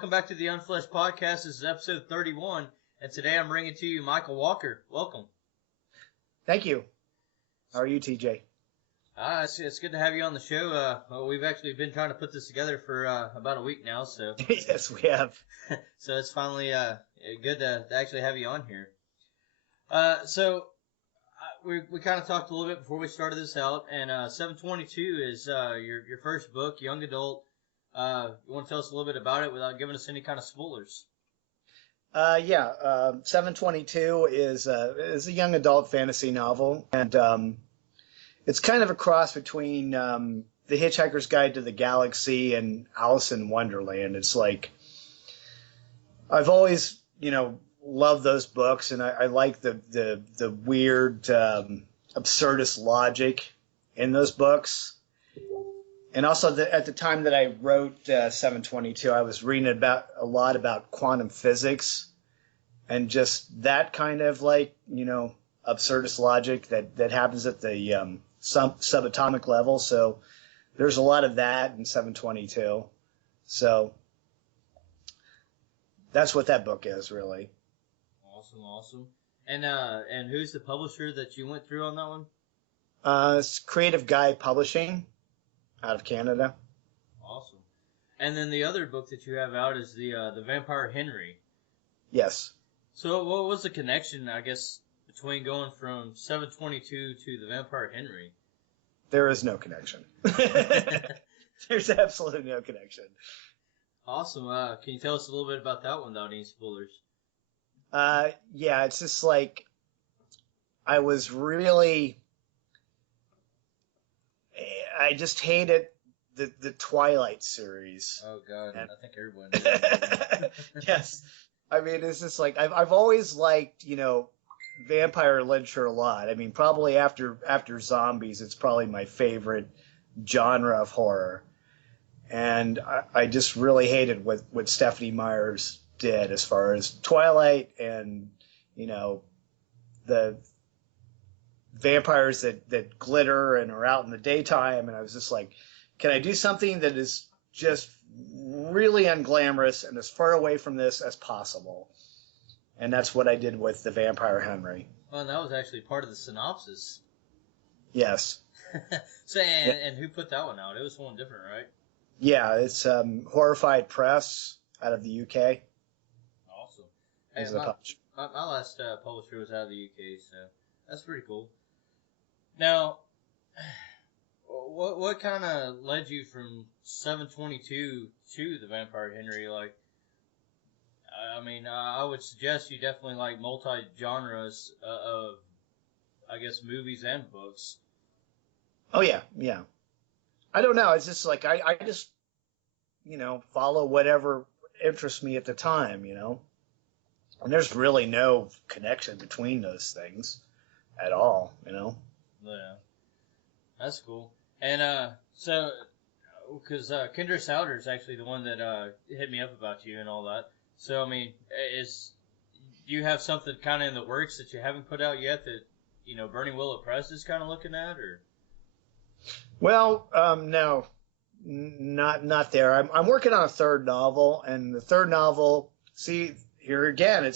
welcome back to the Unfleshed podcast. This is episode 31, and today I'm bringing to you Michael Walker. Welcome. Thank you. How are you, TJ? It's good to have you on the show. We've actually been trying to put this together for about a week now, so Yes, we have. so it's finally good to actually have you on here. We kind of talked a little bit before we started this out, and 722 is your first book, young adult. You want to tell us a little bit about it without giving us any kind of spoilers? 722 is a young adult fantasy novel, and it's kind of a cross between The Hitchhiker's Guide to the Galaxy and Alice in Wonderland. It's like I've always, loved those books, and I like the weird absurdist logic in those books. And also, at the time that I wrote 722, I was reading a lot about quantum physics and just that kind of absurdist logic that happens at the subatomic level. So there's a lot of that in 722. So that's what that book is, really. Awesome. And who's the publisher that you went through on that one? It's Creative Guy Publishing out of Canada. Awesome. And then the other book that you have out is the Vampire Henry. Yes. So what was the connection, I guess, between going from 722 to the Vampire Henry? There is no connection. There's absolutely no connection. Awesome. Can you tell us a little bit about that one without any spoilers? Yeah, it's just like I just hated the Twilight series. Oh God, I think everyone does. Yes. I mean, it's just like I've always liked, vampire literature a lot. I mean, probably after zombies, it's probably my favorite genre of horror. And I just really hated what Stephanie Meyers did as far as Twilight and, the vampires that glitter and are out in the daytime. And I was just like, can I do something that is just really unglamorous and as far away from this as possible? And that's what I did with the Vampire Henry. Well, that was actually part of the synopsis. Yes. And who put that one out? It was someone different, right? Yeah, it's Horrified Press out of the UK. Awesome. Hey, my last publisher was out of the UK, so that's pretty cool. Now, what kind of led you from 722 to the Vampire Henry? Like, I mean, I would suggest you definitely like multi-genres of, I guess, movies and books. Oh, yeah. I don't know. It's just like I just, follow whatever interests me at the time, And there's really no connection between those things at all, Yeah. That's cool. And so, because Kendra Souter is actually the one that hit me up about you and all that. So, I mean, do you have something kind of in the works that you haven't put out yet that, Burning Willow Press is kind of looking at, or? Well, no, not there. I'm working on a third novel, and the third novel, see, here again,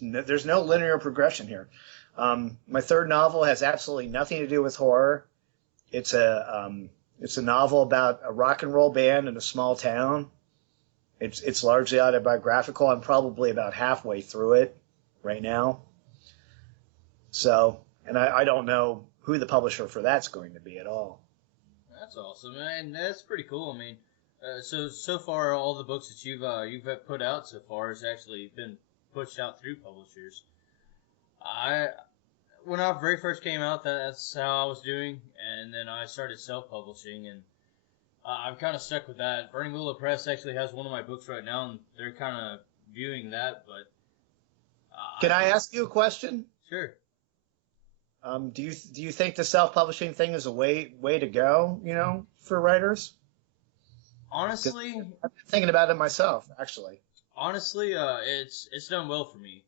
there's no linear progression here. My third novel has absolutely nothing to do with horror. It's a novel about a rock and roll band in a small town. It's largely autobiographical. I'm probably about halfway through it right now. So, and I don't know who the publisher for that's going to be at all. That's awesome, and that's pretty cool. I mean, so far all the books that you've put out so far has actually been pushed out through publishers. When I very first came out, that's how I was doing, and then I started self-publishing, and I've kind of stuck with that. Burning Willow Press actually has one of my books right now, and they're kind of viewing that. But can I ask you a question? Sure. Do you think the self-publishing thing is a way to go? For writers. Honestly, I've been thinking about it myself, actually. Honestly, it's done well for me.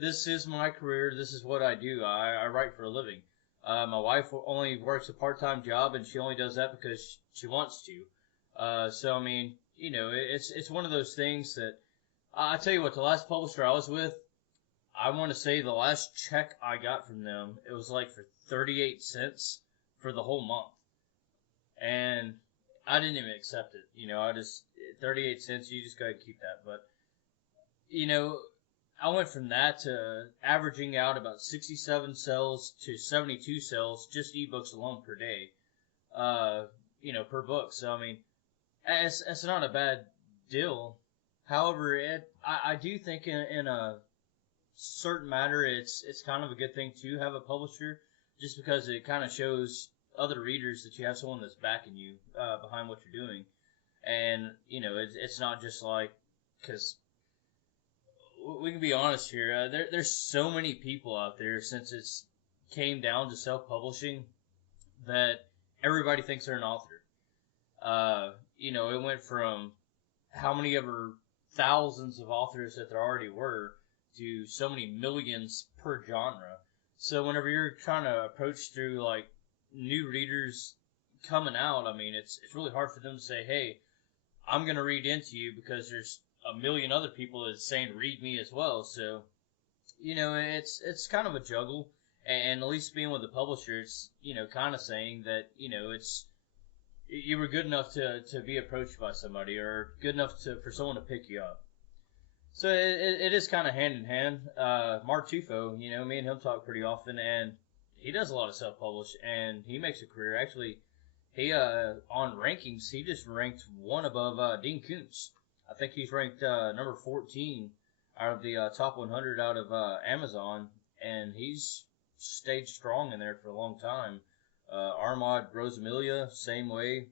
This is my career. This is what I do. I write for a living. My wife only works a part-time job, and she only does that because she wants to. So, I mean, it's one of those things that I tell you what, the last publisher I was with, I want to say the last check I got from them, it was like for 38 cents for the whole month. And I didn't even accept it. I just, 38 cents, you just got to keep that. But, you know, I went from that to averaging out about 67 sales to 72 sales, just ebooks alone per day, per book. So, I mean, it's not a bad deal. However, I do think in a certain matter, it's kind of a good thing to have a publisher, just because it kind of shows other readers that you have someone that's backing you behind what you're doing, and it's not just like, because we can be honest here, there's so many people out there since it's came down to self-publishing that everybody thinks they're an author. It went from how many ever thousands of authors that there already were to so many millions per genre. So whenever you're trying to approach through like new readers coming out, I mean, it's really hard for them to say, hey, I'm going to read into you, because there's a million other people that's saying read me as well. So, it's kind of a juggle. And at least being with the publisher, it's, kind of saying that, it's, you were good enough to be approached by somebody, or good enough for someone to pick you up. So it is kind of hand in hand. Mark Tufo, me and him talk pretty often, and he does a lot of self-publish, and he makes a career. Actually, he on rankings, he just ranked one above Dean Koontz. I think he's ranked number 14 out of the top 100 out of Amazon, and he's stayed strong in there for a long time. Armand Rosamilia, same way.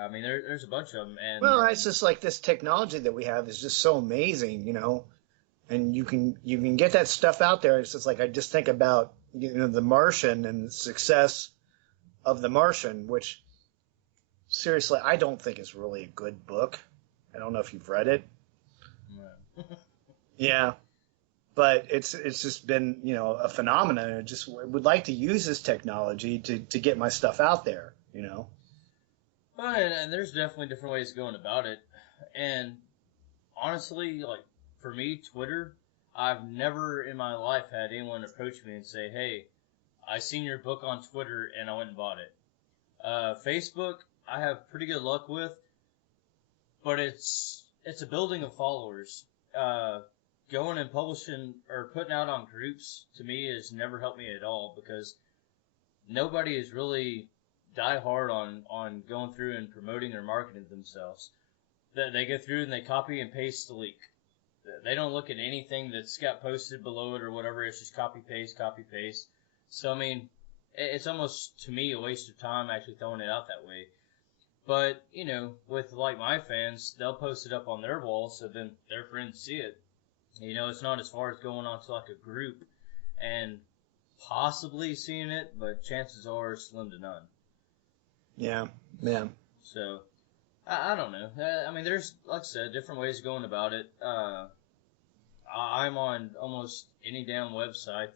I mean, there's a bunch of them. And well, it's just like this technology that we have is just so amazing, and you can get that stuff out there. It's just like, I just think about The Martian and the success of The Martian, which seriously I don't think is really a good book. I don't know if you've read it. No. Yeah, but it's just been a phenomenon. I just would like to use this technology to get my stuff out there. Well, and there's definitely different ways of going about it. And honestly, like for me, Twitter, I've never in my life had anyone approach me and say, hey, I seen your book on Twitter and I went and bought it. Facebook, I have pretty good luck with, but it's a building of followers. Going and publishing or putting out on groups, to me, has never helped me at all, because nobody is really die hard on going through and promoting or marketing themselves. They go through and they copy and paste the link. They don't look at anything that's got posted below it or whatever. It's just copy paste, copy paste. So I mean, it's almost to me a waste of time actually throwing it out that way. But with like my fans, they'll post it up on their wall so then their friends see it. It's not as far as going on to like a group and possibly seeing it, but chances are slim to none. Yeah, yeah. So, I don't know. I mean, there's, like I said, different ways of going about it. I'm on almost any damn website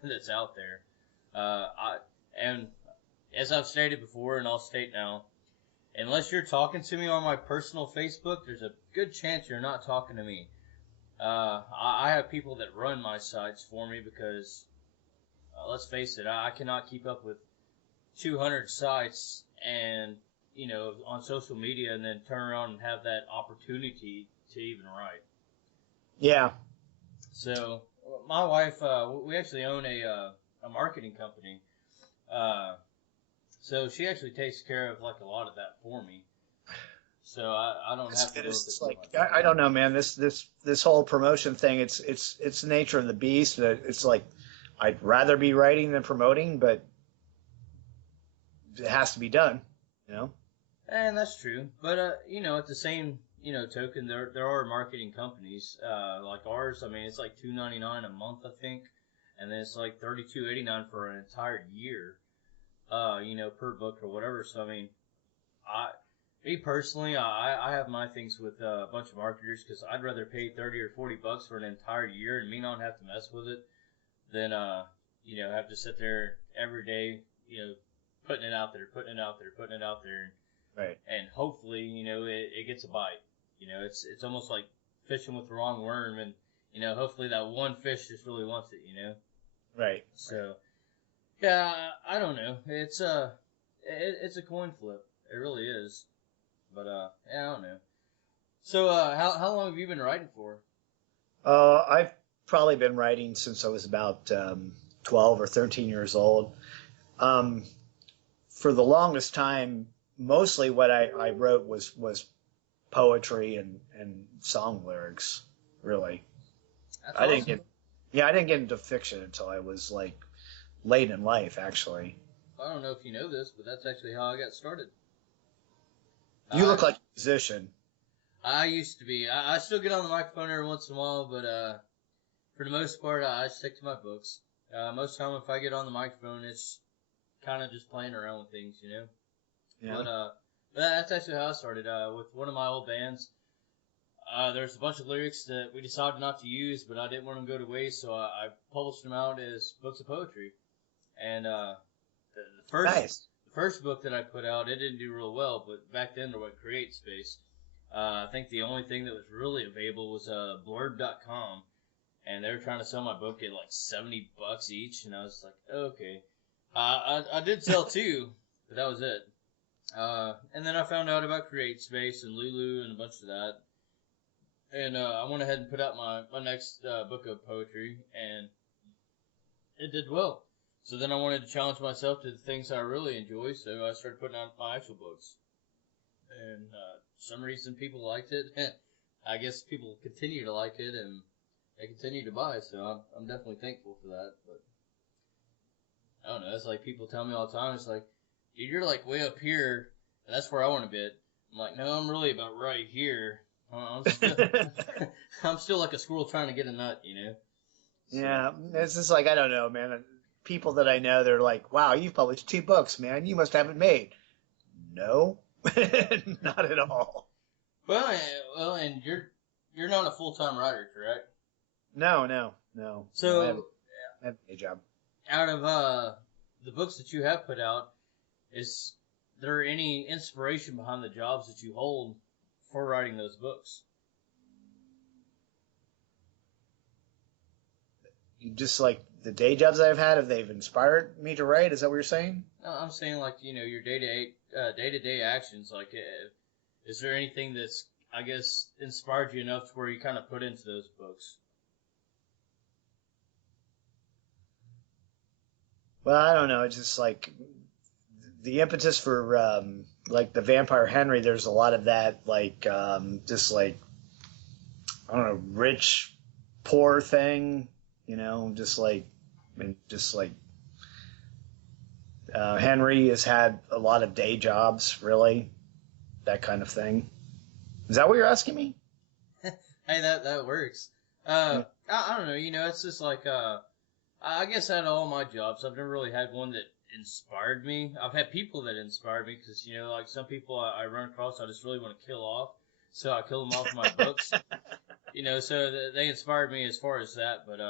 that's out there. And as I've stated before, and I'll state now, unless you're talking to me on my personal Facebook, there's a good chance you're not talking to me. I have people that run my sites for me, because, let's face it, I cannot keep up with 200 sites and, on social media, and then turn around and have that opportunity to even write. Yeah. So my wife, we actually own a marketing company. So she actually takes care of like a lot of that for me. So I don't have to. It's like, I don't know, man. This whole promotion thing. It's the nature of the beast. It's like, I'd rather be writing than promoting, but it has to be done. And that's true. But at the same token, there are marketing companies like ours. I mean, it's like $2.99 a month, I think, and then it's like $32.89 for an entire year. Per book or whatever. So I mean, me personally, I have my things with a bunch of marketers, because I'd rather pay $30 or $40 for an entire year and me not have to mess with it than have to sit there every day, putting it out there, putting it out there, putting it out there. Right. and hopefully, it gets a bite. It's almost like fishing with the wrong worm, and hopefully that one fish just really wants it. Right. So yeah, I don't know. It's a coin flip. It really is. But yeah, I don't know. So how long have you been writing for? I've probably been writing since I was about 12 or 13 years old. Um, for the longest time, mostly what I wrote was poetry and song lyrics, really. That's I didn't awesome. get, yeah, I didn't get into fiction until I was like late in life, actually. I don't know if you know this, but that's actually how I got started. You I look like a musician. I used to be. I still get on the microphone every once in a while, but for the most part, I stick to my books. Most of the time, if I get on the microphone, it's kind of just playing around with things. Yeah. But that's actually how I started. With one of my old bands, there's a bunch of lyrics that we decided not to use, but I didn't want them to go to waste, so I published them out as books of poetry. And the first Nice. the first book that I put out, it didn't do real well, but back then there was Create Space. I think the only thing that was really available was blurb.com, and they were trying to sell my book at like $70 each, and I was like, okay. I did sell two, but that was it. And then I found out about Create Space and Lulu and a bunch of that. And I went ahead and put out my next book of poetry, and it did well. So then I wanted to challenge myself to the things I really enjoy, so I started putting out my actual books. And some reason people liked it. I guess people continue to like it, and they continue to buy, so I'm definitely thankful for that. But I don't know, it's like people tell me all the time, it's like, dude, you're like way up here, and that's where I want to be. I'm like, no, I'm really about right here. I'm still, I'm still like a squirrel trying to get a nut. So, Yeah, it's just like I don't know, man. People that I know, they're like, "Wow, you've published two books, man. You must have it made." No, not at all. and you're not a full time writer, correct? No, no, no, no. So, I have a day job. out of the books that you have put out, is there any inspiration behind the jobs that you hold for writing those books? Just like the day jobs I've had, have they've inspired me to write? Is that what you're saying? No, I'm saying like your day to day actions. Like, is there anything that's I guess inspired you enough to where you kind of put into those books? Well, I don't know. It's just like the impetus for like the Vampire Henry. There's a lot of that, like just like I don't know, rich, poor thing. Just like just like Henry has had a lot of day jobs, really, that kind of thing. Is that what you're asking me? Hey, that works. Yeah. I don't know. It's just like I guess out of all my jobs, I've never really had one that inspired me. I've had people that inspired me because like some people I run across, I just really want to kill off, so I kill them off in my books. So they inspired me as far as that. But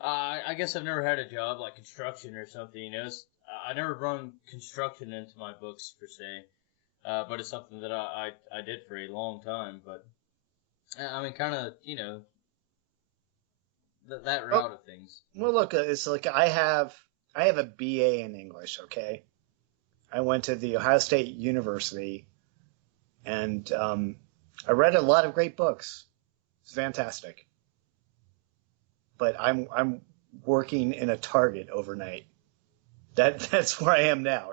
I guess I've never had a job like construction or something. I never run construction into my books per se, but it's something that I did for a long time. But I mean, kind of that Well, route of things. well, look, it's like I have a BA in English. Okay, I went to the Ohio State University, and I read a lot of great books. It's fantastic. But I'm working in a Target overnight. That's where I am now.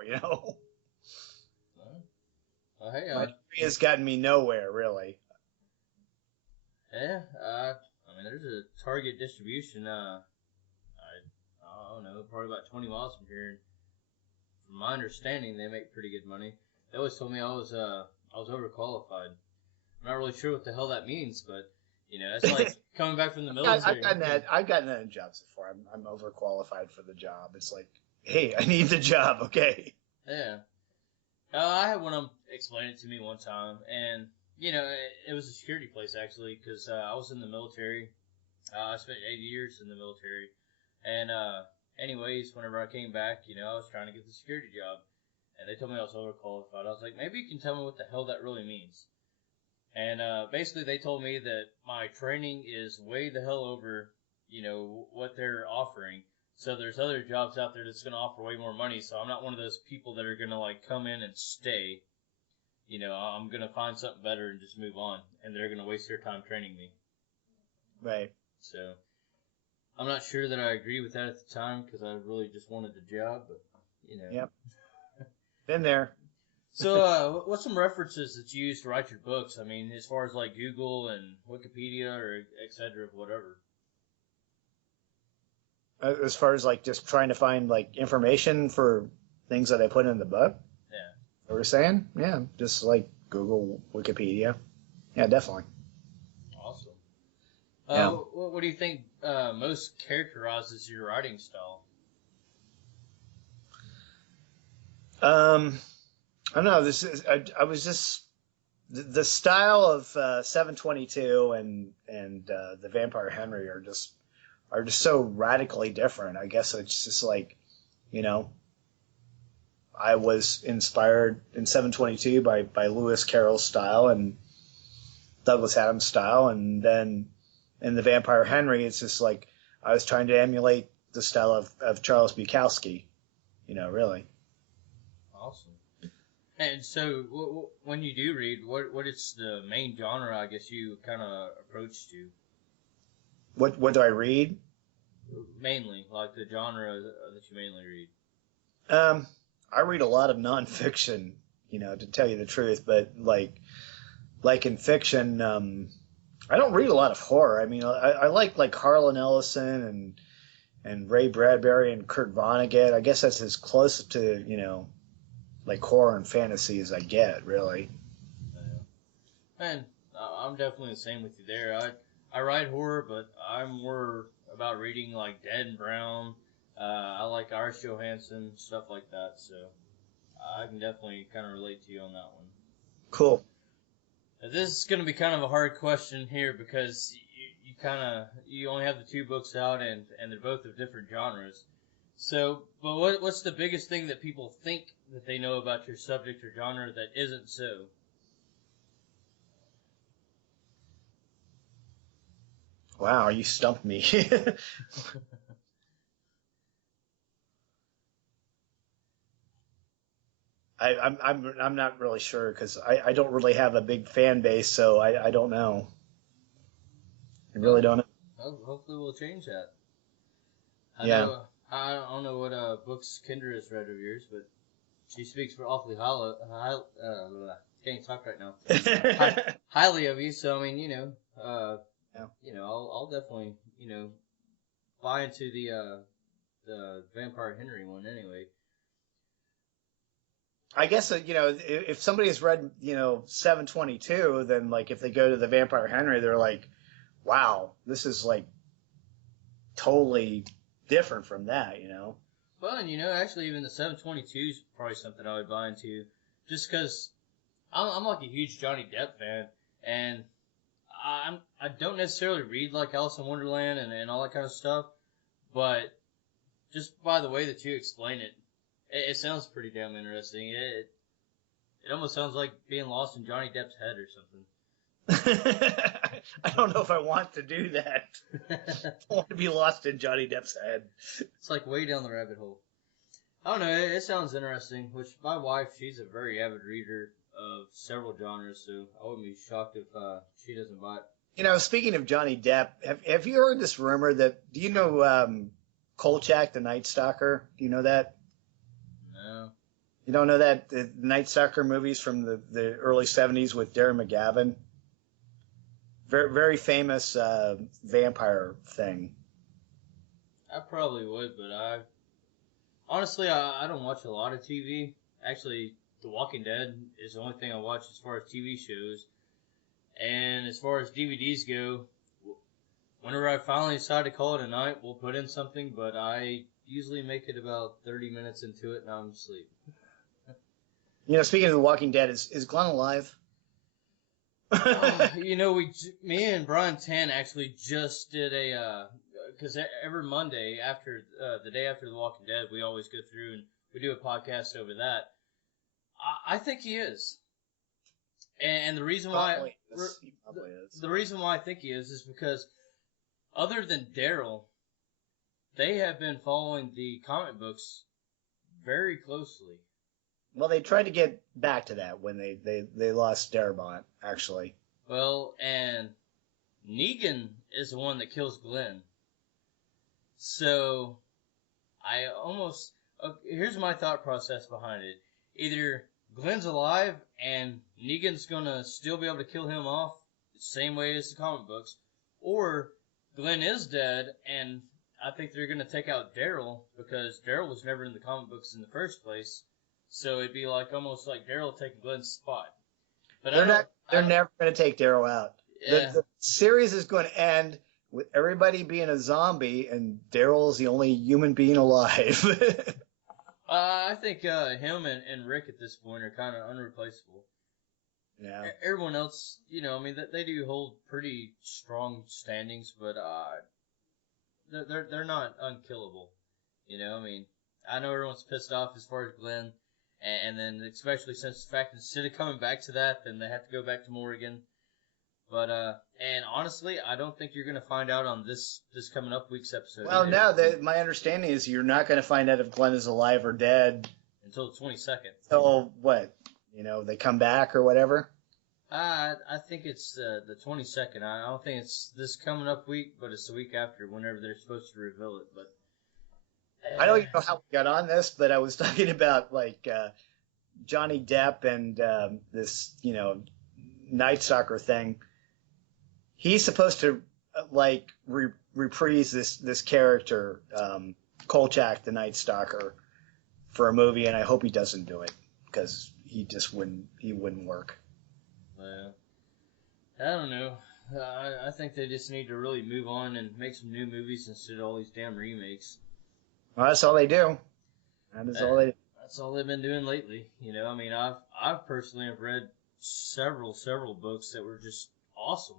Hey, My degree has gotten me nowhere, really. yeah, I mean, there's a Target distribution. I don't know, probably about 20 miles from here. And from my understanding, they make pretty good money. They always told me I was overqualified. I'm not really sure what the hell that means, but it's like coming back from the I've military. gotten that. I've gotten that in jobs before. I'm overqualified for the job. It's like, hey, I need the job. Okay. Yeah. I had one of them explain it to me one time, and it was a security place actually, because I was in the military. I spent 8 years in the military, and anyways, whenever I came back, I was trying to get the security job, and they told me I was overqualified. I was like, maybe you can tell me what the hell that really means. And basically, they told me that my training is way the hell over, what they're offering. So there's other jobs out there that's going to offer way more money. So I'm not one of those people that are going to like come in and stay. I'm going to find something better and just move on. And they're going to waste their time training me. Right. So I'm not sure that I agree with that at the time because I really just wanted the job. But, Yep. Been there. So, what's some references that you use to write your books? I mean, as far as like Google and Wikipedia or et cetera, whatever. As far as like just trying to find like information for things that I put in the book. Yeah. What we're saying? Yeah, just like Google, Wikipedia. Yeah, definitely. Awesome. Yeah. What do you think most characterizes your writing style? I don't know. I was just the style of 722 and the Vampire Henry are just so radically different. I guess it's just like, I was inspired in 722 by Lewis Carroll's style and Douglas Adams' style, and then in the Vampire Henry, it's just like I was trying to emulate the style of Charles Bukowski. Really. Awesome. And so, when you do read, what is the main genre? I guess you kind of approach to. What do I read? Mainly, like the genre that you mainly read. I read a lot of nonfiction, to tell you the truth. But like in fiction, I don't read a lot of horror. I mean, I like Harlan Ellison and Ray Bradbury and Kurt Vonnegut. I guess that's as close to like horror and fantasy as I get, really. Yeah. And I'm definitely the same with you there. I write horror, but I'm more about reading like Dead and Brown. I like Irish Johansson, stuff like that. So I can definitely kind of relate to you on that one. Cool. Now, this is going to be kind of a hard question here because you only have the two books out and they're both of different genres. So, but what's the biggest thing that people think that they know about your subject or genre that isn't so? Wow, you stumped me. I'm not really sure because I don't really have a big fan base, so I don't know. I really don't know. Well, hopefully we'll change that. Yeah. I don't know what books Kendra has read of yours, but she speaks for awfully can't talk right now. Highly of you, so I mean, Yeah. I'll definitely, buy into the Vampire Henry one anyway. I guess if somebody has read 722, then like if they go to the Vampire Henry, they're like, wow, this is like totally different from that. Well, and actually, even the 722 is probably something I would buy into, just because I'm like a huge Johnny Depp fan, and I don't necessarily read like Alice in Wonderland and all that kind of stuff, but just by the way that you explain it, it sounds pretty damn interesting. It almost sounds like being lost in Johnny Depp's head or something. I don't know if I want to do that. I want to be lost in Johnny Depp's head. It's like way down the rabbit hole. I don't know. It sounds interesting. Which my wife, she's a very avid reader of several genres, so I wouldn't be shocked if she doesn't buy it. Speaking of Johnny Depp, have you heard this rumor do you know Kolchak, the Night Stalker? Do you know that? No. You don't know that? The Night Stalker movies from the early 70s with Darren McGavin? Very, very famous vampire thing. I probably would, but honestly, I don't watch a lot of TV. Actually, The Walking Dead is the only thing I watch as far as TV shows. And as far as DVDs go, whenever I finally decide to call it a night, we'll put in something, but I usually make it about 30 minutes into it and I'm asleep. Speaking of The Walking Dead, is Glenn alive? Me and Brian Tan actually just did because every Monday after the day after The Walking Dead, we always go through and we do a podcast over that. I think he is. And the reason Probably is. He probably is. the reason why I think he is because other than Daryl, they have been following the comic books very closely. Well, they tried to get back to that when they lost Darabont, actually. Well, and Negan is the one that kills Glenn. So, I almost... here's my thought process behind it. Either Glenn's alive and Negan's gonna still be able to kill him off the same way as the comic books, or Glenn is dead and I think they're gonna take out Daryl because Daryl was never in the comic books in the first place. So it'd be like almost like Daryl taking Glenn's spot. But They're never going to take Daryl out. Yeah. The series is going to end with everybody being a zombie, and Daryl's the only human being alive. I think him and Rick at this point are kind of unreplaceable. Yeah. Everyone else, I mean, they do hold pretty strong standings, but they're not unkillable. I mean, I know everyone's pissed off as far as Glenn, and then especially since the fact that instead of coming back to that, then they have to go back to Morrigan. But and honestly, I don't think you're going to find out on this coming up week's episode. Well, no, my understanding is you're not going to find out if Glenn is alive or dead until the 22nd. Until what? They come back or whatever. I think it's the 22nd. I don't think it's this coming up week, but it's the week after, whenever they're supposed to reveal it. But I don't even know how we got on this, but I was talking about Johnny Depp and this Night Stalker thing. He's supposed to reprise this character, Kolchak, the Night Stalker, for a movie, and I hope he doesn't do it because he wouldn't work. Well, I don't know. I think they just need to really move on and make some new movies instead of all these damn remakes. Well, that's all they do. That's all they've been doing lately. I mean, I've personally have read several books that were just awesome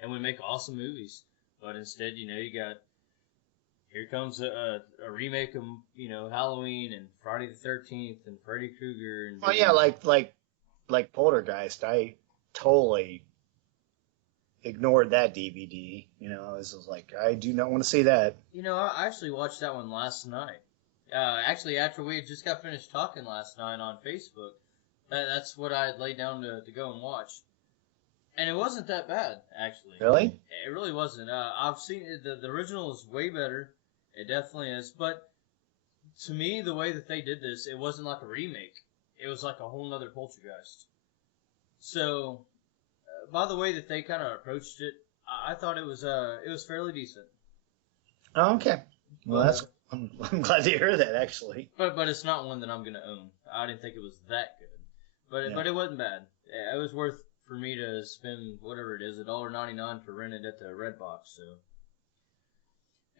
and would make awesome movies, but instead, you got here comes a remake of Halloween and Friday the 13th and Freddy Krueger and like Poltergeist. I totally ignored that DVD. I was just like, I do not want to see that. I actually watched that one last night. Actually, after we had just got finished talking last night on Facebook, that's what I had laid down to go and watch. And it wasn't that bad, actually. Really? It really wasn't. I've seen it. The original is way better. It definitely is. But to me, the way that they did this, it wasn't like a remake. It was like a whole nother Poltergeist. So, by the way that they kind of approached it, I thought it was fairly decent. Oh, okay. Well, I'm glad to hear that, actually. But it's not one that I'm going to own. I didn't think it was that good. But it wasn't bad. It was worth for me to spend whatever it is, $1.99 to rent it at the Redbox. So,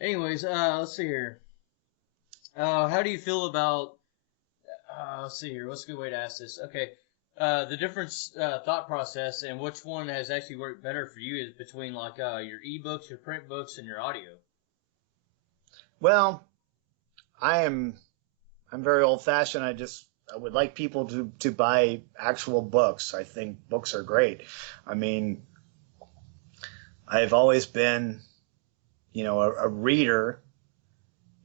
anyways, let's see here. How do you feel about? Let's see here. What's a good way to ask this? Okay, the difference thought process and which one has actually worked better for you is between your ebooks, your print books, and your audio. Well, I'm very old fashioned. I would like people to buy actual books. I think books are great. I mean, I've always been, a reader,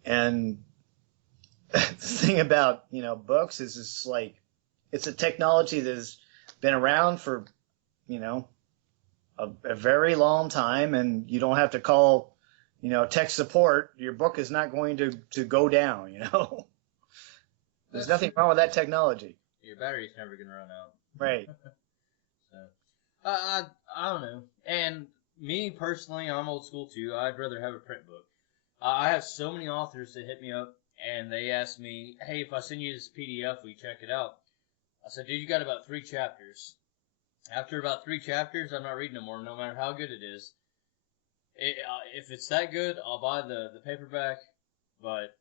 and the thing about, books is it's a technology that has been around for, a very long time, and you don't have to call, tech support. Your book is not going to go down, There's nothing wrong with that technology. Your battery's never going to run out. Right. So, I don't know. And me personally, I'm old school too. I'd rather have a print book. I have so many authors that hit me up and they ask me, hey, if I send you this PDF, will you check it out? I said, dude, you got about 3 chapters. After about 3 chapters, I'm not reading no more, no matter how good it is. If it's that good, I'll buy the paperback. But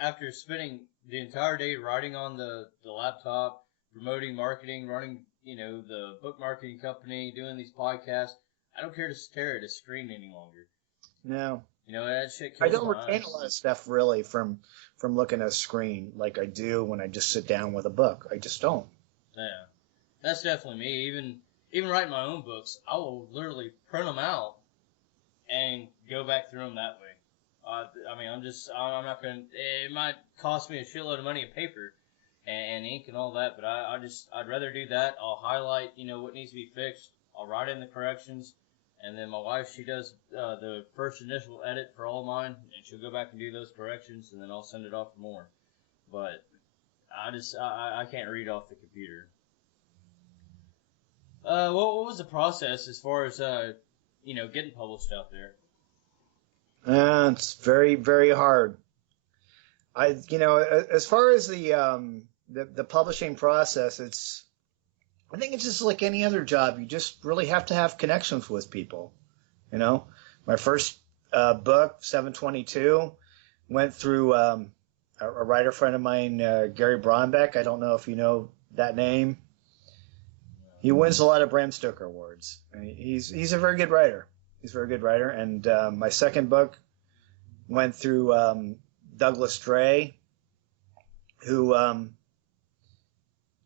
after spending the entire day writing on the laptop, promoting, marketing, running, the book marketing company, doing these podcasts, I don't care to stare at a screen any longer. No. That shit kills I don't my retain eyes. a lot of stuff really from looking at a screen like I do when I just sit down with a book. I just don't. Yeah, that's definitely me. Even writing my own books, I will literally print them out and go back through them that way. I mean, I'm not going to, it might cost me a shitload of money in paper and ink and all that, but I'd rather do that. I'll highlight, what needs to be fixed. I'll write in the corrections, and then my wife, she does the first initial edit for all of mine, and she'll go back and do those corrections, and then I'll send it off for more. But I can't read off the computer. What was the process as far as, getting published out there? It's very, very hard. As far as the publishing process, I think it's just like any other job. You just really have to have connections with people. My first book, 722, went through a writer friend of mine, Gary Brombeck. I don't know if you know that name. He wins a lot of Bram Stoker awards. I mean, he's a very good writer. He's a very good writer. And my second book went through Douglas Dray, who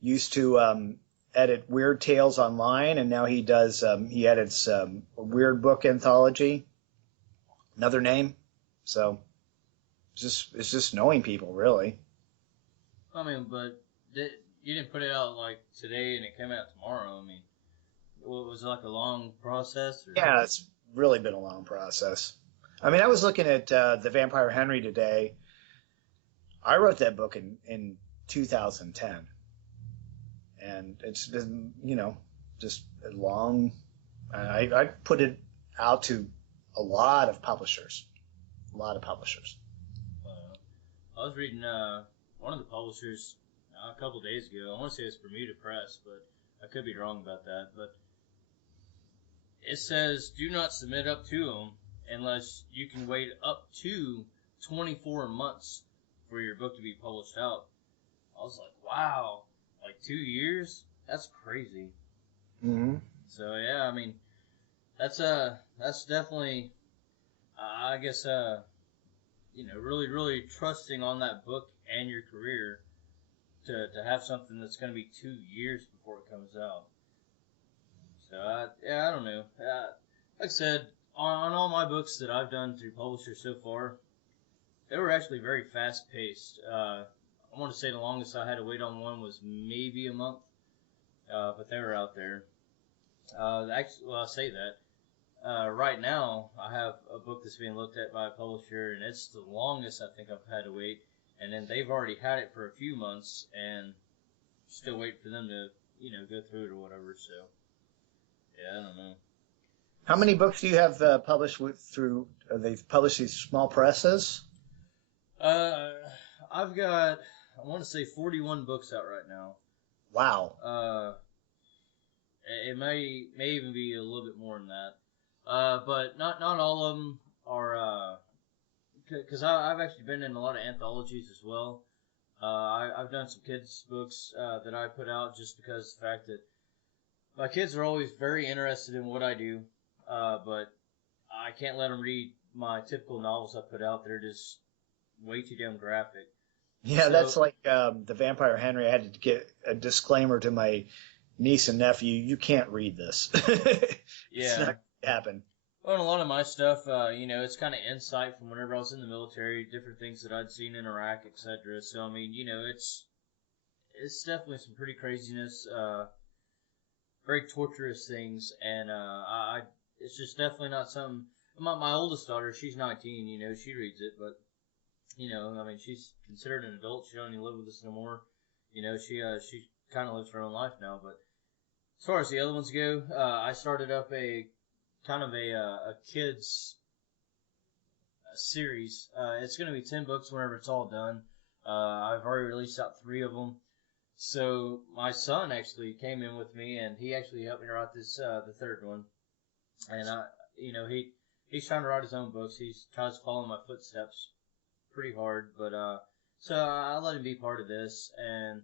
used to edit Weird Tales online, and now he edits a weird book anthology. Another name. So it's just knowing people, really. I mean, but you didn't put it out like today and it came out tomorrow. I mean, was it like a long process? Or? Yeah, it's really been a long process. I mean, I was looking at The Vampire Henry today. I wrote that book in 2010. And it's been, just a long... I put it out to a lot of publishers. A lot of publishers. I was reading one of the publishers a couple days ago. I want to say it's Bermuda Press, but I could be wrong about that. But it says, do not submit up to them unless you can wait up to 24 months for your book to be published out. I was like, wow, like 2 years? That's crazy. Mm-hmm. So yeah, I mean, that's definitely, I guess, really, really trusting on that book and your career to have something that's going to be 2 years before it comes out. So I don't know. Like I said, on all my books that I've done through publishers so far, they were actually very fast paced. I want to say the longest I had to wait on one was maybe a month, but they were out there. Actually, well, I say that. Right now, I have a book that's being looked at by a publisher, and it's the longest I think I've had to wait. And then they've already had it for a few months, and still waiting for them to, go through it or whatever. So, yeah, I don't know. How many books do you have published through? They've published these small presses. I've got, I want to say 41 books out right now. Wow. It may even be a little bit more than that. But not all of them are, because I've actually been in a lot of anthologies as well. I've done some kids' books that I put out just because of the fact that my kids are always very interested in what I do, but I can't let them read my typical novels I put out. They're just way too damn graphic. Yeah, so, that's like The Vampire Henry. I had to get a disclaimer to my niece and nephew. You can't read this. Yeah. It's not going to happen. Well, and a lot of my stuff, it's kind of insight from whenever I was in the military, different things that I'd seen in Iraq, etc. So, I mean, it's definitely some pretty craziness, very torturous things, and it's just definitely not something. My oldest daughter, she's 19, she reads it, but I mean, she's considered an adult. She don't even live with us no more. She kind of lives her own life now. But as far as the other ones go, I started up a kids series. It's going to be 10 books whenever it's all done. I've already released out 3 of them. So my son actually came in with me, and he actually helped me write this the 3rd one. And he's trying to write his own books. He tries to follow my footsteps pretty hard, but so I let him be part of this, and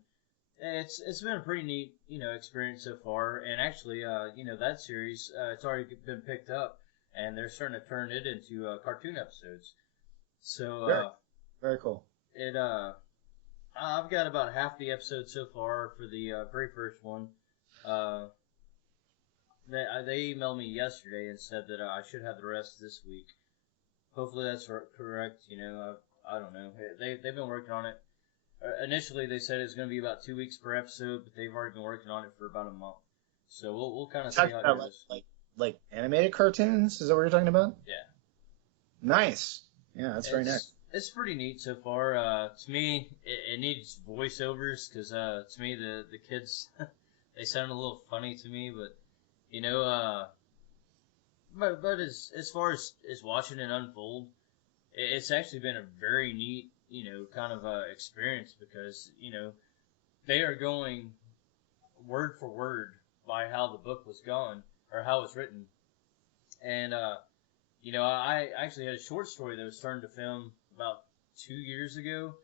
it's been a pretty neat experience so far. And actually that series it's already been picked up, and they're starting to turn it into cartoon episodes. So very cool. It I've got about half the episode so far for the very first one. Uh, they emailed me yesterday and said that I should have the rest this week. Hopefully that's correct. I don't know. They've been working on it. Initially, they said it was going to be about 2 weeks per episode, but they've already been working on it for about a month. So we'll kind of see how it Talking about goes. like animated cartoons? Is that what you're talking about? Yeah. Nice. Yeah, that's very nice. It's pretty neat so far. To me, it needs voiceovers because to me the kids they sound a little funny to me, but you know, but as far as watching it unfold, it's actually been a very neat kind of experience because they are going word for word by how the book was going or how it's written, and I actually had a short story that was turned to film about 2 years ago,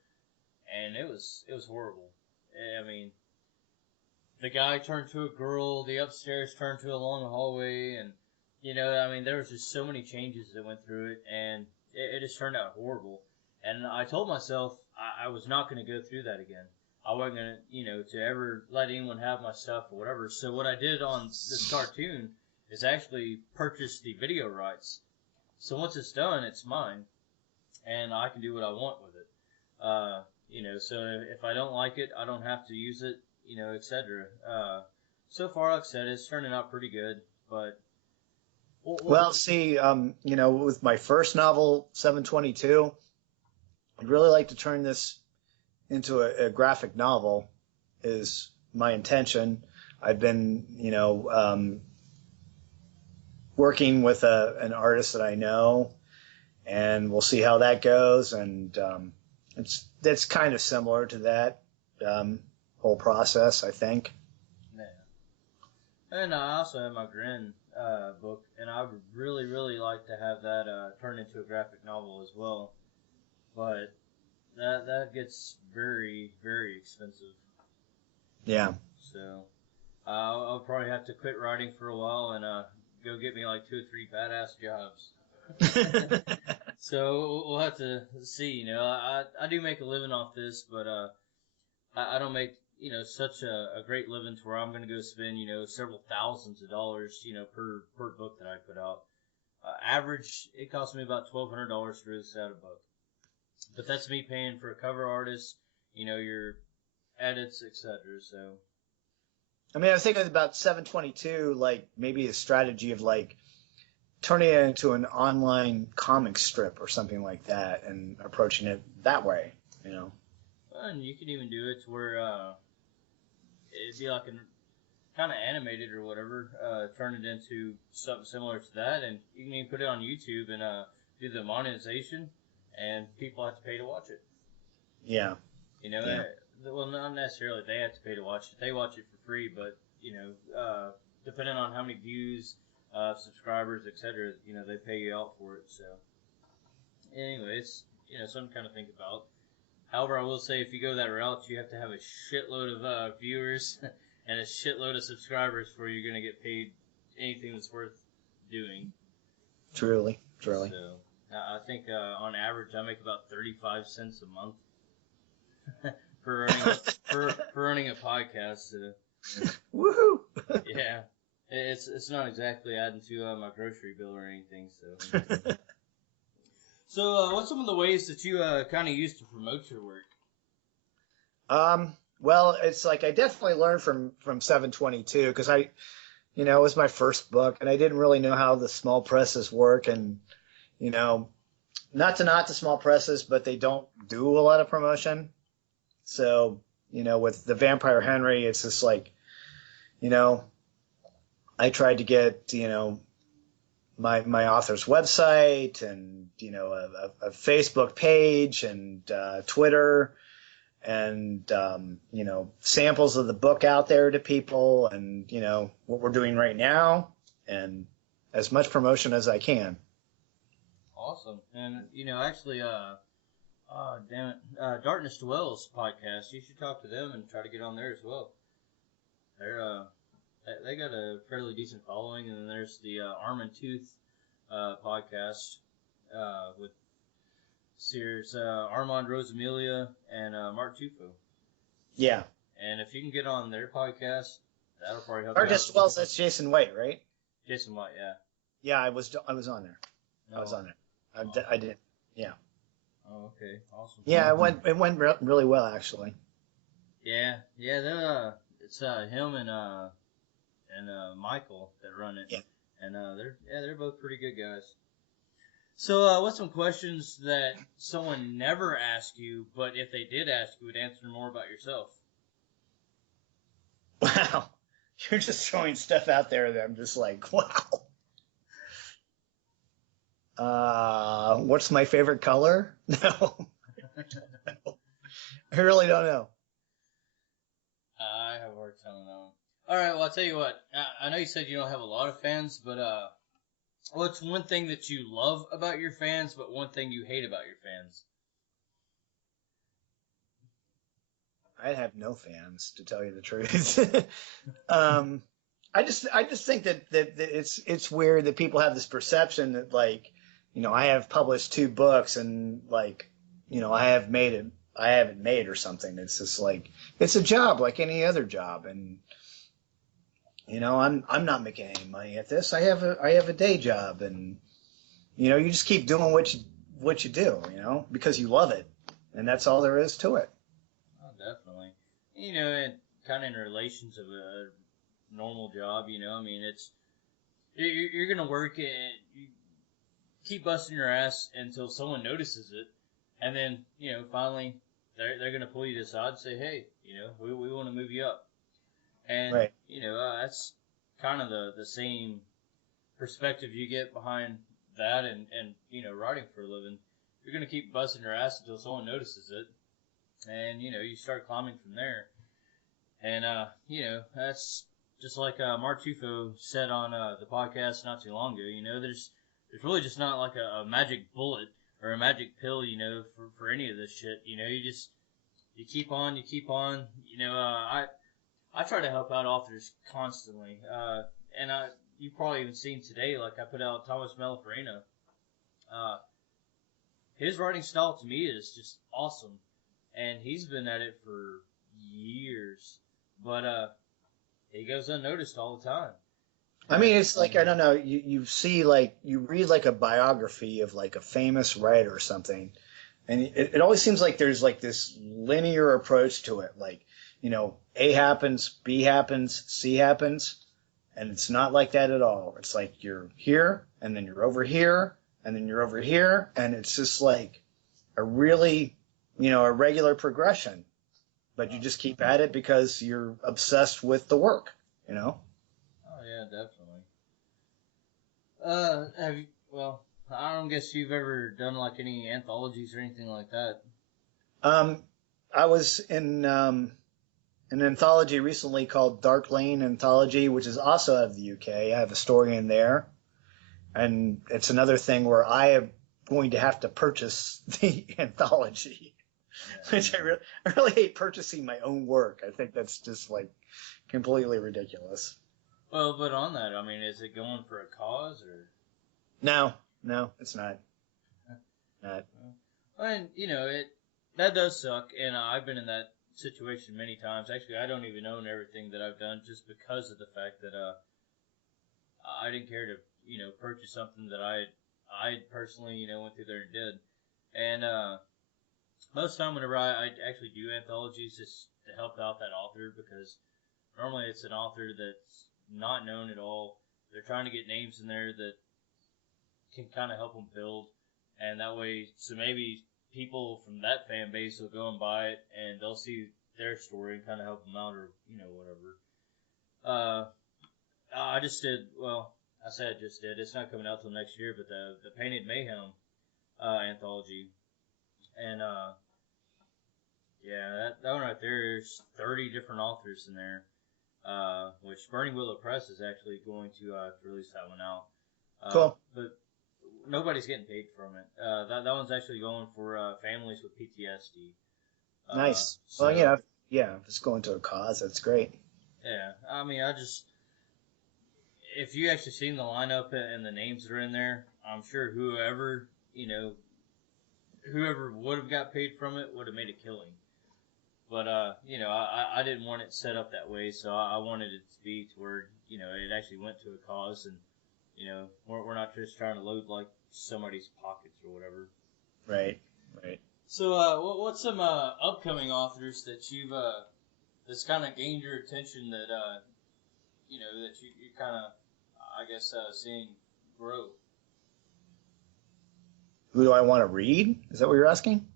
and it was horrible. I mean, the guy turned to a girl, the upstairs turned to a long hallway, and I mean, there was just so many changes that went through it, and it just turned out horrible. And I told myself I was not going to go through that again. I wasn't going to ever let anyone have my stuff or whatever. So what I did on this cartoon is actually purchase the video rights. So once it's done, it's mine, and I can do what I want with it. So if I don't like it, I don't have to use it, etc. So far, like I said, it's turning out pretty good, but well, see, with my first novel, 722, I'd really like to turn this into a graphic novel. Is my intention. I've been, working with an artist that I know, and we'll see how that goes. And that's kind of similar to that whole process, I think. Yeah. And I also have my Grin book, and I would really, really like to have that turned into a graphic novel as well. But that gets very, very expensive. Yeah. So I'll probably have to quit writing for a while and go get me like 2 or 3 badass jobs. So we'll have to see. I do make a living off this, but I don't make such a great living to where I'm going to go spend several thousands of dollars per book that I put out. Average, it costs me about $1,200 to produce out a book, but that's me paying for a cover artist, your edits, etc. So, I mean, I was thinking about 722, like maybe a strategy of like turning it into an online comic strip or something like that, and approaching it that way. And you could even do it to where it'd be like a kind of animated or whatever, turn it into something similar to that, and you can even put it on YouTube and do the monetization, and people have to pay to watch it. Yeah. Yeah. Well, not necessarily they have to pay to watch it. They watch it for free, but depending on how many views, subscribers, etc., they pay you out for it. So, anyway, it's something to kind of think about. However, I will say if you go that route, you have to have a shitload of viewers and a shitload of subscribers before you're going to get paid anything that's worth doing. Truly. So, I think on average I make about 35 cents a month for running a podcast. Woohoo! Yeah, it's not exactly adding to my grocery bill or anything. So. So, what's some of the ways that you kind of use to promote your work? Well, it's like I definitely learned from 722 because it was my first book and I didn't really know how the small presses work, and not the small presses, but they don't do a lot of promotion. So, with the Vampire Henry, it's just like, I tried to get, my author's website and, a Facebook page and Twitter and, samples of the book out there to people and, what we're doing right now and as much promotion as I can. Awesome. And, actually, damn it, Darkness Dwells podcast, you should talk to them and try to get on there as well. They got a fairly decent following, and then there's the Arm and Tooth podcast with Sears, Armand Rosamilia and Mark Tufo. Yeah. And if you can get on their podcast, that'll probably help you out. Artist Wells, that's Jason White, right? Jason White, yeah. Yeah, I was on there. I was No. on there. I did. Yeah. Oh, okay, awesome. Yeah, it went really well actually. Yeah, yeah. It's him and Michael that run it, Yeah. and they're both pretty good guys. So, what's some questions that someone never asked you, but if they did ask you, would answer more about yourself? Wow. You're just throwing stuff out there that I'm just like, wow. What's my favorite color? No, I really don't know. I have a hard time on that one. All right, well, I'll tell you what. I know you said you don't have a lot of fans, but what's one thing that you love about your fans, but one thing you hate about your fans? I have no fans, to tell you the truth. I just think that it's weird that people have this perception that, like, I have published 2 books and, like, I haven't made or something. It's just like it's a job like any other job, and I'm not making any money at this. I have a day job, and you just keep doing what you do, because you love it, and that's all there is to it. Oh, definitely. And kind of in relations of a normal job, I mean, you're gonna work and you keep busting your ass until someone notices it, and then finally they're gonna pull you to the side and say, hey, we want to move you up, and Right. that's kind of the same perspective you get behind that, and writing for a living. You're gonna keep busting your ass until someone notices it, and you start climbing from there. And that's just like Mark Tufo said on the podcast not too long ago. There's really just not like a magic bullet or a magic pill, for any of this shit. You keep on, you keep on. I try to help out authors constantly, and you've probably even seen today, like I put out Thomas Malafarina. His writing style to me is just awesome, and he's been at it for years, but he goes unnoticed all the time. I mean, it's like, I don't know. You see, like, you read like a biography of like a famous writer or something, and it always seems like there's like this linear approach to it. Like, A happens, B happens, C happens, and it's not like that at all. It's like you're here, and then you're over here, and then you're over here, and it's just like a really, a regular progression. But you just keep at it because you're obsessed with the work. Oh yeah, definitely. Have you? Well, I don't guess you've ever done like any anthologies or anything like that. I was in an anthology recently called Dark Lane Anthology, which is also out of the UK. I have a story in there, and it's another thing where I am going to have to purchase the anthology, Yeah. which I really hate purchasing my own work. I think that's just like completely ridiculous. Well, but on that, I mean, is it going for a cause or? No, no, it's not. Not. And that does suck, and I've been in that situation many times. Actually, I don't even own everything that I've done just because of the fact that I didn't care to purchase something that I personally went through there and did. And most of the time, whenever I actually do anthologies, just to help out that author, because normally it's an author that's not known at all. They're trying to get names in there that can kind of help them build, and that way, so maybe people from that fan base will go and buy it, and they'll see their story and kind of help them out, or whatever. I just did. Well, I said I just did. It's not coming out till next year, but the Painted Mayhem anthology, and yeah, that one right there is 30 different authors in there. Which Burning Willow Press is actually going to release that one out. Cool. But nobody's getting paid from it. That one's actually going for families with PTSD. Nice. So, Well, yeah, if it's going to a cause, that's great. yeah, I mean, if you actually seen the lineup and the names that are in there, I'm sure whoever would have got paid from it would have made a killing. But I didn't want it set up that way, so I wanted it to be to where it actually went to a cause, and we're not just trying to load like somebody's pockets or whatever. Right, right. So what's some upcoming authors that you've that's kind of gained your attention that that you kind of I guess seeing grow? Who do I want to read? Is that what you're asking?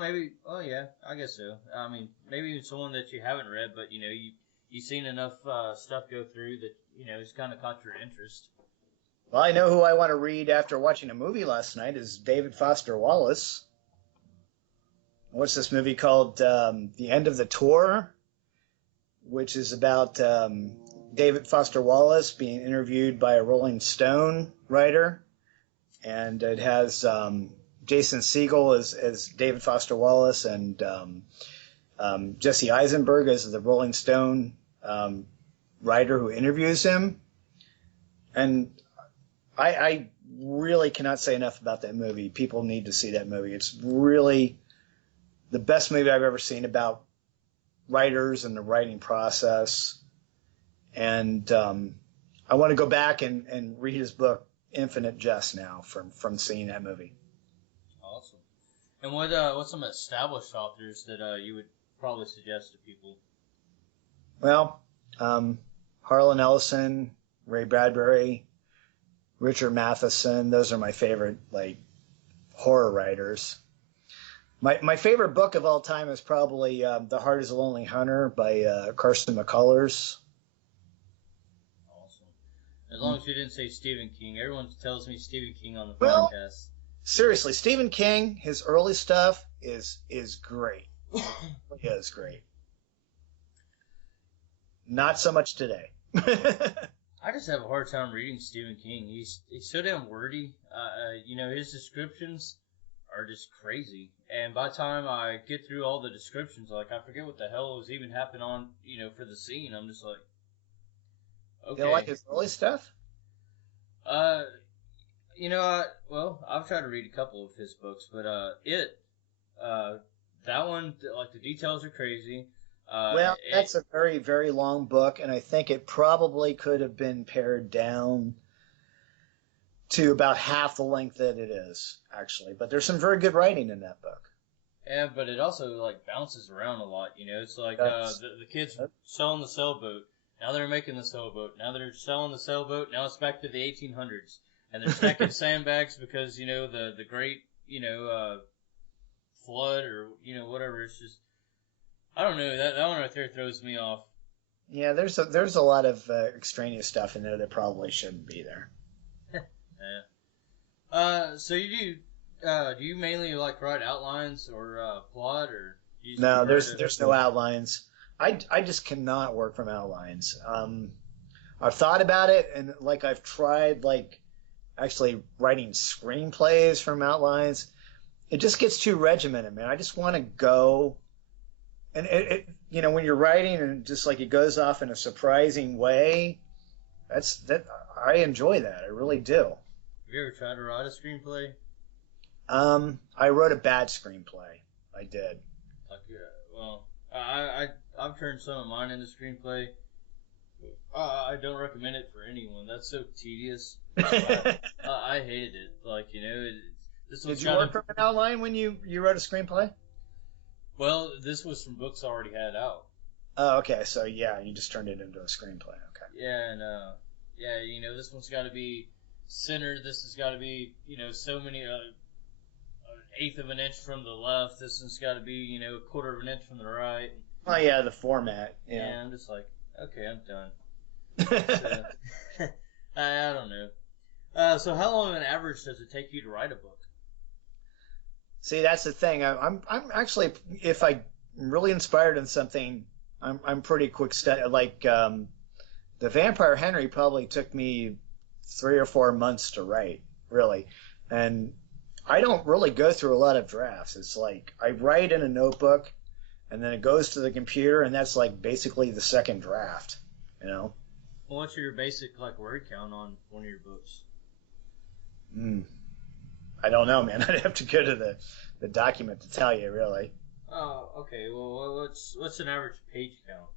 Maybe. Oh, yeah. I guess so. I mean, maybe even someone that you haven't read, but you've seen enough stuff go through that it's kind of caught your interest. Well, I know who I want to read after watching a movie last night is David Foster Wallace. What's this movie called? The End of the Tour, which is about David Foster Wallace being interviewed by a Rolling Stone writer, and it has Jason Segel as David Foster Wallace, and Jesse Eisenberg as the Rolling Stone writer who interviews him. And I really cannot say enough about that movie. People need to see that movie. It's really the best movie I've ever seen about writers and the writing process. And I want to go back and read his book, Infinite Jest, now from seeing that movie. Awesome. And what's some established authors that you would probably suggest to people? Well, Harlan Ellison, Ray Bradbury, Richard Matheson. Those are my favorite horror writers. My favorite book of all time is probably The Heart is a Lonely Hunter by Carson McCullers. Awesome. As long as you didn't say Stephen King. Everyone tells me Stephen King on the Well, podcast. Seriously, Stephen King, his early stuff is great. It is great. Not so much today. I just have a hard time reading Stephen King. He's so damn wordy. His descriptions are just crazy. And by the time I get through all the descriptions, I forget what the hell was even happening on, for the scene. I'm just like, okay. You don't like his early stuff? I've tried to read a couple of his books, but that one, the details are crazy. That's a very, very long book, and I think it probably could have been pared down to about half the length that it is, actually. But there's some very good writing in that book. Yeah, but it also bounces around a lot. It's like the kids selling the sailboat. Now they're making the sailboat. Now they're selling the sailboat. Now it's back to the 1800s, and they're stacking sandbags because the great flood or whatever. It's just I don't know that one right there throws me off. Yeah, there's a lot of extraneous stuff in there that probably shouldn't be there. Yeah. So do you mainly write outlines or plot or? No, there's no outlines. I just cannot work from outlines. I've thought about it, and I've tried actually writing screenplays from outlines. It just gets too regimented, man. I just want to go, and it when you're writing and just it goes off in a surprising way. I enjoy that. I really do. Have you ever tried to write a screenplay? I wrote a bad screenplay. I did. I've turned some of mine into screenplay. I don't recommend it for anyone. That's so tedious. I hated it. This was Did you work from an outline when you wrote a screenplay? Well, this was from books I already had out. Oh, okay. So yeah, you just turned it into a screenplay. Okay. Yeah, and this one's got to be centered. This has got to be so many an eighth of an inch from the left. This one's got to be a quarter of an inch from the right. Oh yeah, the format. Yeah. And I'm just like, okay, I'm done. So, I don't know. So how long on average does it take you to write a book? See, that's the thing. I'm actually, if I'm really inspired in something, I'm pretty quick study. The Vampire Henry probably took me 3 or 4 months to write, really, and I don't really go through a lot of drafts. It's I write in a notebook, and then it goes to the computer, and that's basically the second draft. Well, what's your basic word count on one of your books? I don't know, man. I'd have to go to the document to tell you, really. Oh, Okay. Well, what's an average page count?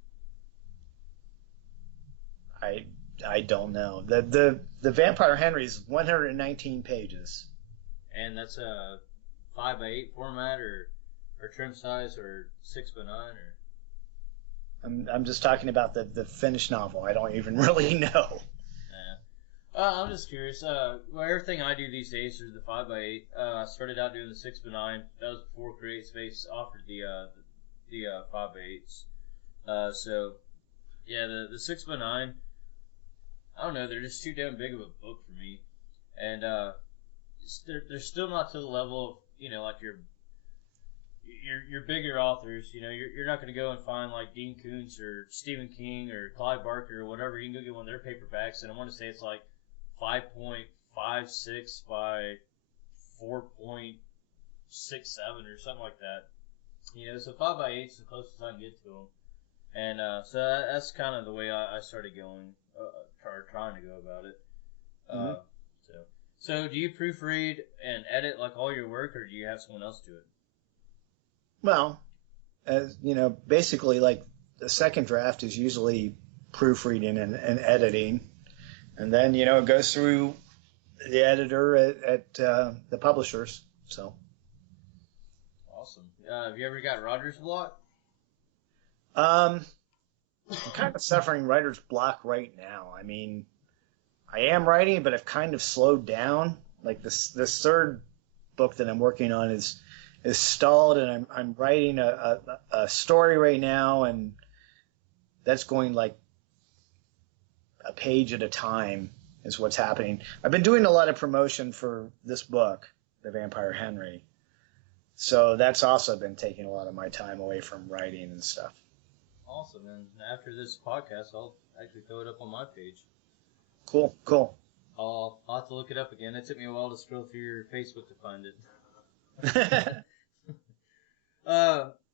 I I don't know. The Vampire Henry is 119 pages. And that's a 5x8 format, or trim size, or 6x9, or. I'm just talking about the finished novel. I don't even really know. I'm just curious. Well, everything I do these days is the 5x8. I started out doing the 6x9. That was before Create Space offered the 5x8s. So yeah, the 6x9. I don't know. They're just too damn big of a book for me, and they're still not to the level of like your bigger authors. You're not going to go and find like Dean Koontz or Stephen King or Clive Barker or whatever. You can go get one of their paperbacks, and I want to say it's like 5.56 by 4.67 or something like that. So 5x8 is the closest I can get to them, and so that's kind of the way I started going, or trying to go about it. Mm-hmm. So do you proofread and edit like all your work, or do you have someone else do it? Well, as basically, like the second draft is usually proofreading and editing, and then it goes through the editor at the publishers. So awesome. Have you ever got writer's block? I'm kind of suffering writer's block right now. I mean, I am writing, but I've kind of slowed down. Like this third book that I'm working on is stalled, and I'm writing a story right now, and that's going like a page at a time is what's happening. I've been doing a lot of promotion for this book, The Vampire Henry, so that's also been taking a lot of my time away from writing and stuff. Awesome, and after this podcast, I'll actually throw it up on my page. Cool. I'll have to look it up again. It took me a while to scroll through your Facebook to find it.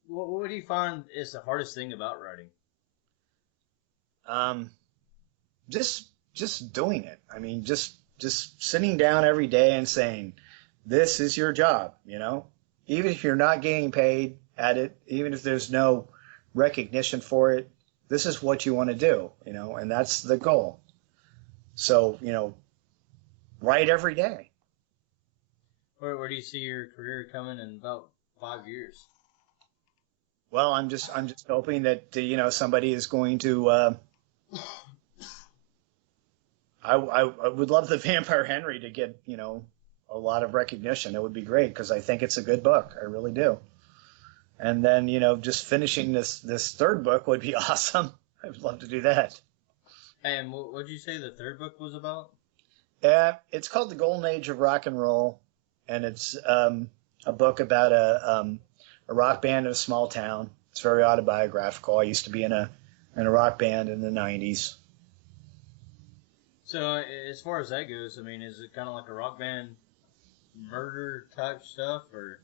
What do you find is the hardest thing about writing? Just doing it. I mean, just sitting down every day and saying, this is your job, even if you're not getting paid at it, even if there's no recognition for it, this is what you want to do, and that's the goal. So, write every day. Where do you see your career coming in about 5 years? Well, I'm just hoping that somebody is going to. I would love the Vampire Henry to get a lot of recognition. It would be great because I think it's a good book. I really do. And then just finishing this third book would be awesome. I would love to do that. And what did you say the third book was about? It's called The Golden Age of Rock and Roll, and it's a book about a rock band in a small town. It's very autobiographical. I used to be in a rock band in the 90s. So as far as that goes, I mean, is it kind of like a rock band murder type stuff, or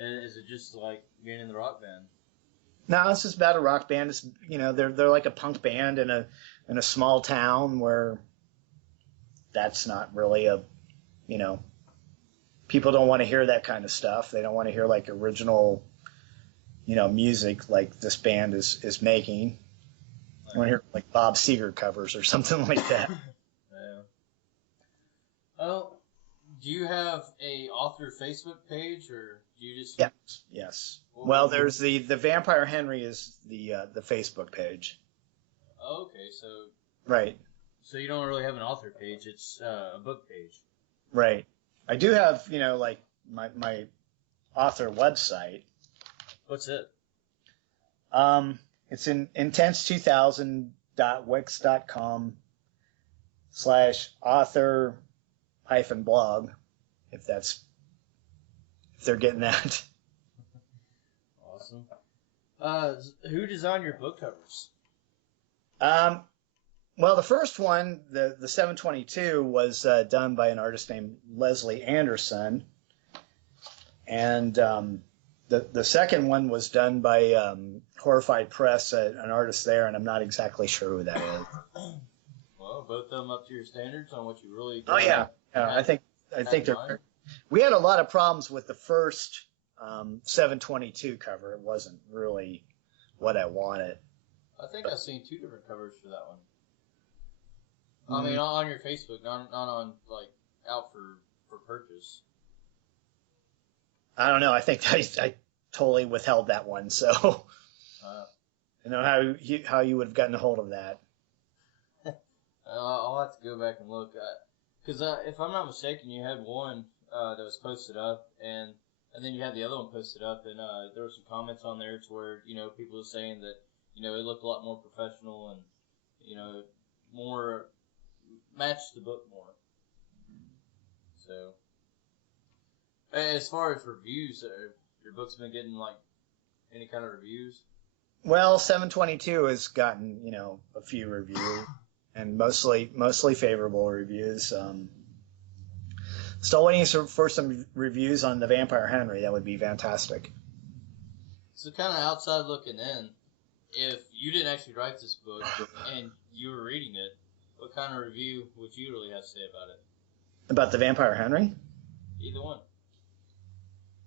is it just like being in the rock band? No, it's just about a rock band. It's, they're like a punk band in a small town where that's not really people don't want to hear that kind of stuff. They don't want to hear like original, music like this band is making. I want to hear like Bob Seger covers or something like that. Yeah. Oh, do you have a author Facebook page, or do you just? Yes. Well, there's the Vampire Henry is the Facebook page. Okay, so. Right. So you don't really have an author page; it's a book page. Right. I do have like my author website. What's it? It's in intense2000.wix.com/author-blog, if they're getting that. Awesome. Who designed your book covers? Well, the first one, the 722, was done by an artist named Leslie Anderson, and the second one was done by Horrified Press, an artist there, and I'm not exactly sure who that is. Well, both of them up to your standards on what you really. Oh yeah, I think they're. We had a lot of problems with the first 722 cover. It wasn't really what I wanted. I think I've seen 2 different covers for that one. I mean, on your Facebook, not on like out for purchase. I don't know. I think I totally withheld that one. So I don't know how you would have gotten a hold of that. I'll have to go back and look. Because if I'm not mistaken, you had one that was posted up, and then you had the other one posted up, and there were some comments on there to where, people were saying that, it looked a lot more professional and, more matched the book more. So, as far as reviews, your book's been getting, like, any kind of reviews? Well, 722 has gotten, a few reviews, and mostly favorable reviews. Still waiting for some reviews on the Vampire Henry. That would be fantastic. So kind of outside looking in, if you didn't actually write this book and you were reading it, what kind of review would you really have to say about it? About the Vampire Henry? Either one.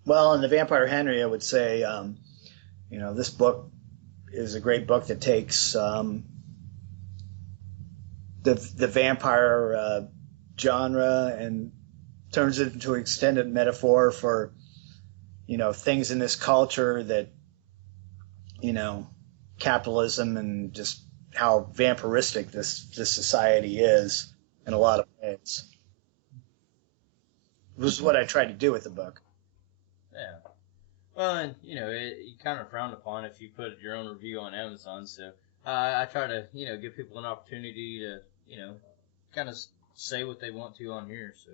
Well, in the Vampire Henry, I would say, this book is a great book that takes the vampire genre and turns it into an extended metaphor for, things in this culture that, capitalism and just how vampiristic this society is in a lot of ways. This is what I tried to do with the book. Yeah. Well, and, you kind of frowned upon if you put your own review on Amazon, so I try to, give people an opportunity to, kind of say what they want to on here, so.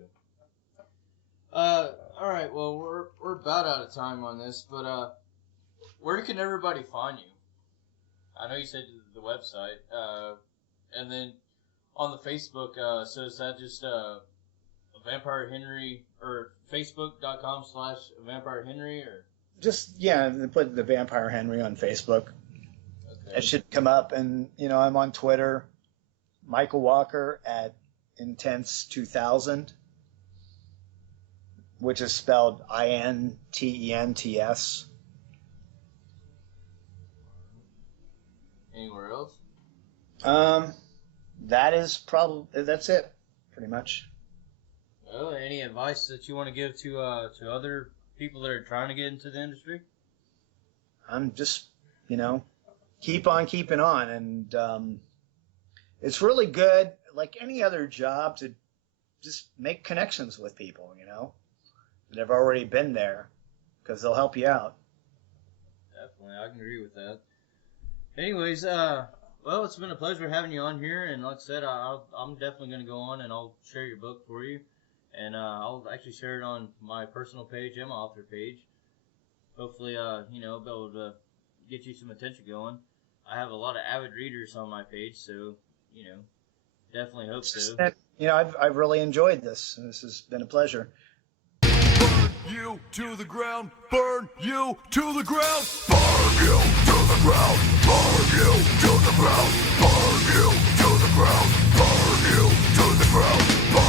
All right, well, we're about out of time on this, but where can everybody find you? I know you said the website, and then on the Facebook, so is that just Vampire Henry, or facebook.com/Vampire Henry, or? Just, put the Vampire Henry on Facebook. Okay. It should come up, and, I'm on Twitter, Michael Walker at Intense2000, which is spelled INTENTS. Anywhere else? That's it, pretty much. Well, any advice that you want to give to other people that are trying to get into the industry? I'm just, keep on keeping on, and it's really good, like any other job, to just make connections with people, that have already been there, because they'll help you out. Definitely, I can agree with that. Anyways, well, it's been a pleasure having you on here, and like I said, I'm definitely going to go on and I'll share your book for you, and I'll actually share it on my personal page and my author page. Hopefully, I'll be able to get you some attention going. I have a lot of avid readers on my page, so, definitely hope so. I've really enjoyed this. This has been a pleasure. Burn you to the ground, burn you to the ground, burn you to the ground, burn you to the ground, burn you to the ground, burn you to the ground, burn